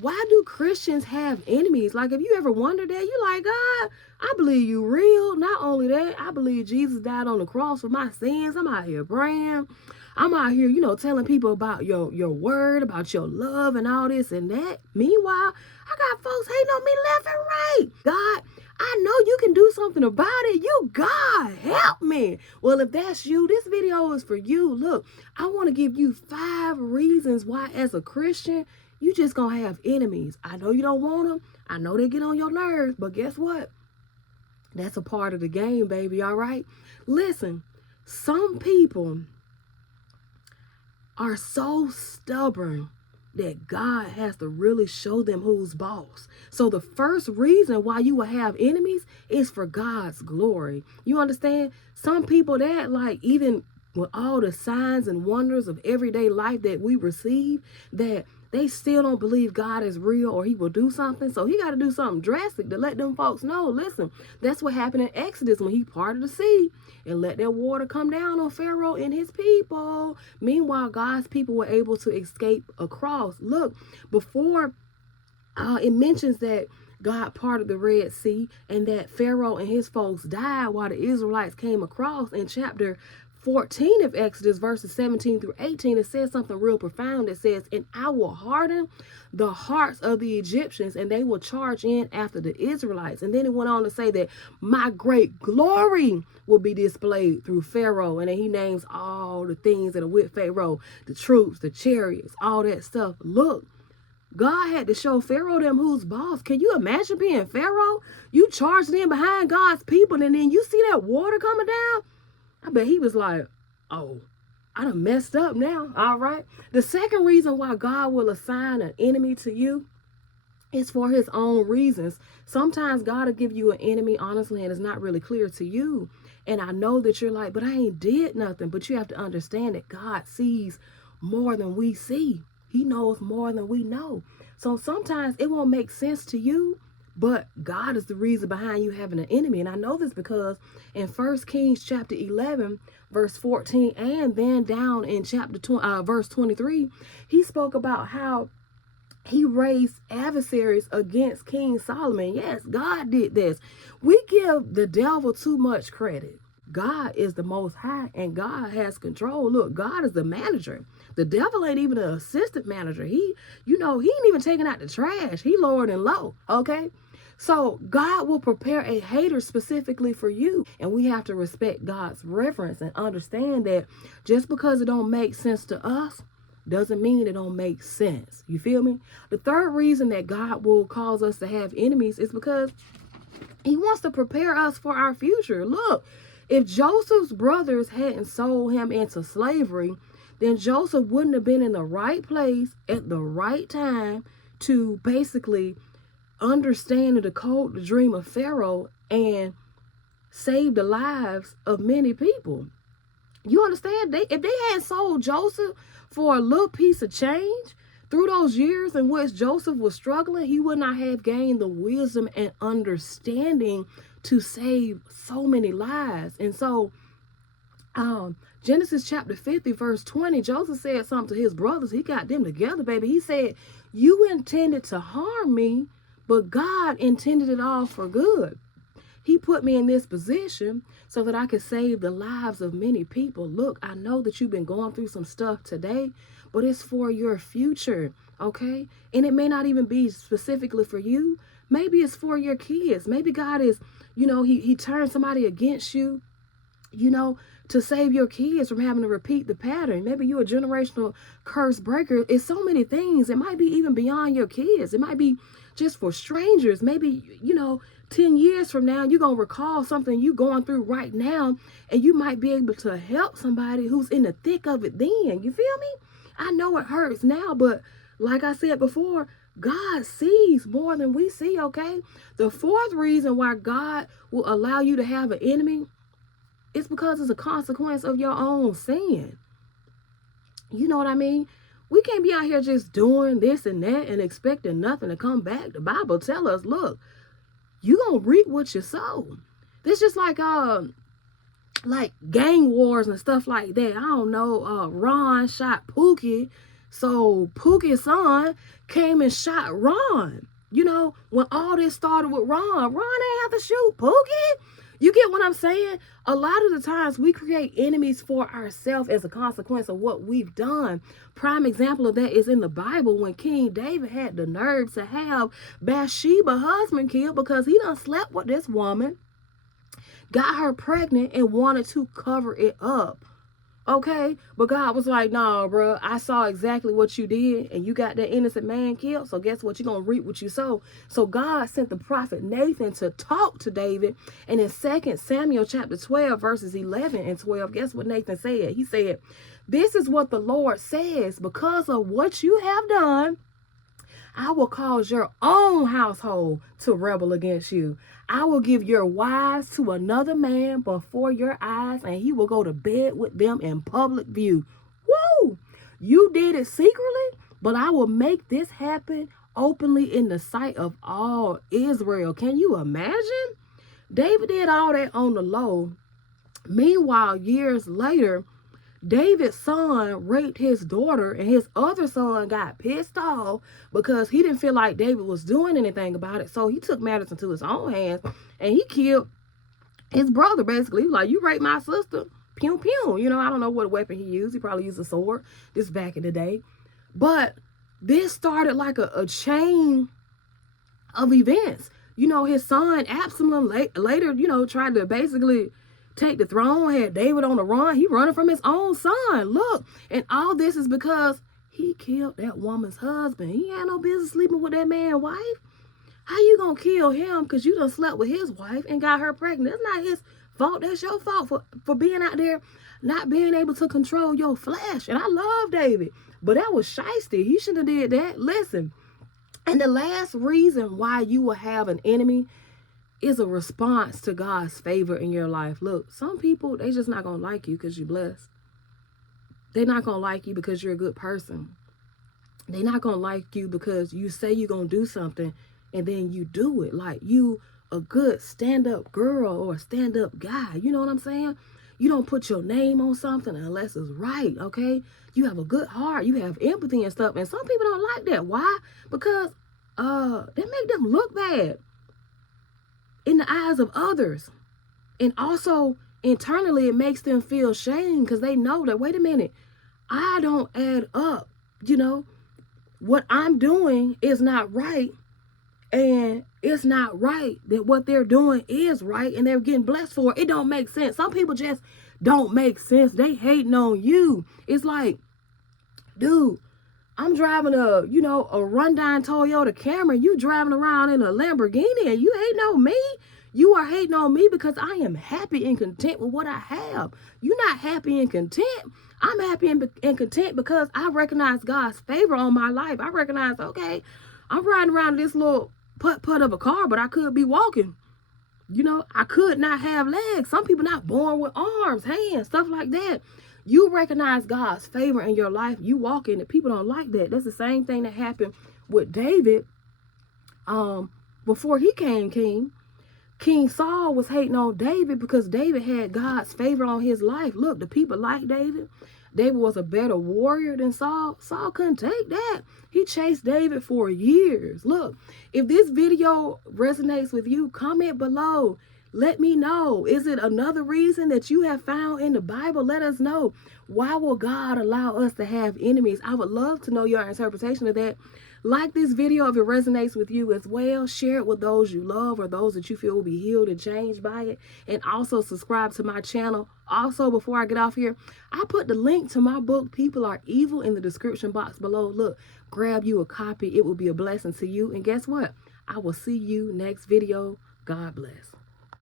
why do Christians have enemies? Like, if you ever wondered that, you like, God, I believe you real. Not only that, I believe Jesus died on the cross for my sins. I'm out here praying. I'm out here, telling people about your word, about your love and all this and that. Meanwhile, I got folks hating on me left and right. God, I know you can do something about it. You, God, help me. Well, if that's you, this video is for you. Look, I want to give you 5 reasons why, as a Christian, you just gonna have enemies. I know you don't want them. I know they get on your nerves, but guess what? That's a part of the game, baby, all right? Listen, some people are so stubborn that God has to really show them who's boss. So the first reason why you will have enemies is for God's glory. You understand? Some people that, like, even with all the signs and wonders of everyday life that we receive, that they still don't believe God is real or he will do something. So he got to do something drastic to let them folks know. Listen, that's what happened in Exodus when he parted the sea and let that water come down on Pharaoh and his people. Meanwhile, God's people were able to escape across. Look, before it mentions that God parted the Red Sea and that Pharaoh and his folks died while the Israelites came across. In chapter 14 of Exodus, verses 17 through 18, it says something real profound. It says, and I will harden the hearts of the Egyptians, and they will charge in after the Israelites. And then it went on to say that my great glory will be displayed through Pharaoh. And then he names all the things that are with Pharaoh, the troops, the chariots, all that stuff. Look, God had to show Pharaoh them who's boss. Can you imagine being Pharaoh? You charging in behind God's people, and then you see that water coming down? I bet he was like, oh, I done messed up now. All right. The second reason why God will assign an enemy to you is for his own reasons. Sometimes God will give you an enemy, honestly, and it's not really clear to you. And I know that you're like, but I ain't did nothing. But you have to understand that God sees more than we see. He knows more than we know. So sometimes it won't make sense to you, but God is the reason behind you having an enemy. And I know this because in 1 Kings chapter 11, verse 14, and then down in verse 23, he spoke about how he raised adversaries against King Solomon. Yes, God did this. We give the devil too much credit. God is the most high and God has control. Look, God is the manager. The devil ain't even an assistant manager. He ain't even taking out the trash. He lower and low, okay? So God will prepare a hater specifically for you. And we have to respect God's reverence and understand that just because it don't make sense to us, doesn't mean it don't make sense. You feel me? The third reason that God will cause us to have enemies is because he wants to prepare us for our future. Look, if Joseph's brothers hadn't sold him into slavery, then Joseph wouldn't have been in the right place at the right time to basically understand the code, the dream of Pharaoh, and save the lives of many people. You understand? If they had sold Joseph for a little piece of change through those years in which Joseph was struggling, he would not have gained the wisdom and understanding to save so many lives. And so Genesis chapter 50, verse 20, Joseph said something to his brothers. He got them together, baby. He said, you intended to harm me, but God intended it all for good. He put me in this position so that I could save the lives of many people. Look, I know that you've been going through some stuff today, but it's for your future, okay? And it may not even be specifically for you. Maybe it's for your kids. Maybe God is, he turned somebody against you, to save your kids from having to repeat the pattern. Maybe you're a generational curse breaker. It's so many things. It might be even beyond your kids. It might be just for strangers. Maybe, 10 years from now, you're going to recall something you're going through right now, and you might be able to help somebody who's in the thick of it then. You feel me? I know it hurts now, but like I said before, God sees more than we see, okay? The fourth reason why God will allow you to have an enemy is because it's a consequence of your own sin. You know what I mean? We can't be out here just doing this and that and expecting nothing to come back. The Bible tells us, look, you gonna reap what you sow. This just like gang wars and stuff like that. I don't know. Ron shot Pookie So Pookie's son came and shot Ron. You know, when all this started with Ron ain't have to shoot Pookie. You get what I'm saying? A lot of the times we create enemies for ourselves as a consequence of what we've done. Prime example of that is in the Bible when King David had the nerve to have Bathsheba's husband killed because he done slept with this woman, got her pregnant, and wanted to cover it up. Okay, but God was like, nah, bro, I saw exactly what you did, and you got that innocent man killed, so guess what? You're going to reap what you sow. So God sent the prophet Nathan to talk to David, and in 2 Samuel chapter 12, verses 11 and 12, guess what Nathan said? He said, this is what the Lord says, because of what you have done, I will cause your own household to rebel against you. I will give your wives to another man before your eyes, and he will go to bed with them in public view. Woo! You did it secretly, but I will make this happen openly in the sight of all Israel. Can you imagine? David did all that on the low. Meanwhile, years later, David's son raped his daughter, and his other son got pissed off because he didn't feel like David was doing anything about it. So he took matters into his own hands and he killed his brother, basically. He was like, you raped my sister. Pew, pew. You know, I don't know what weapon he used. He probably used a sword. This back in the day. But this started like a chain of events. You know, his son Absalom later, you know, tried to basically take the throne, had David on the run. He running from his own son. Look, and all this is because he killed that woman's husband. He had no business sleeping with that man's wife. How you gonna kill him because you done slept with his wife and got her pregnant? That's not his fault. That's your fault for being out there not being able to control your flesh. And I love David, but that was shysty. He shouldn't have did that. Listen, and the last reason why you will have an enemy is a response to God's favor in your life. Look, some people, they just not going to like you because you're blessed. They're not going to like you because you're a good person. They're not going to like you because you say you're going to do something and then you do it. Like you a good stand-up girl or a stand-up guy. You know what I'm saying? You don't put your name on something unless it's right, okay? You have a good heart. You have empathy and stuff. And some people don't like that. Why? Because they make them look bad in the eyes of others. And also internally it makes them feel shame because they know that, wait a minute, I don't add up. You know, what I'm doing is not right, and it's not right that what they're doing is right and they're getting blessed for it. It don't make sense. Some people just don't make sense. They hating on you. It's like, dude, I'm driving a rundown Toyota Camry. You driving around in a Lamborghini and you hating on me? You are hating on me because I am happy and content with what I have. You're not happy and content. I'm happy and content because I recognize God's favor on my life. I recognize, okay, I'm riding around this little putt of a car, but I could be walking. You know, I could not have legs. Some people not born with arms, hands, stuff like that. You recognize God's favor in your life. You walk in it. People don't like that. That's the same thing that happened with David before he came king. King Saul was hating on David because David had God's favor on his life. Look, the people liked David. David was a better warrior than Saul. Saul couldn't take that. He chased David for years. Look, if this video resonates with you, comment below. Let me know. Is it another reason that you have found in the Bible? Let us know. Why will God allow us to have enemies? I would love to know your interpretation of that. Like this video if it resonates with you as well. Share it with those you love or those that you feel will be healed and changed by it. And also subscribe to my channel. Also, before I get off here, I put the link to my book, People Are Evil, in the description box below. Look, grab you a copy. It will be a blessing to you. And guess what? I will see you next video. God bless.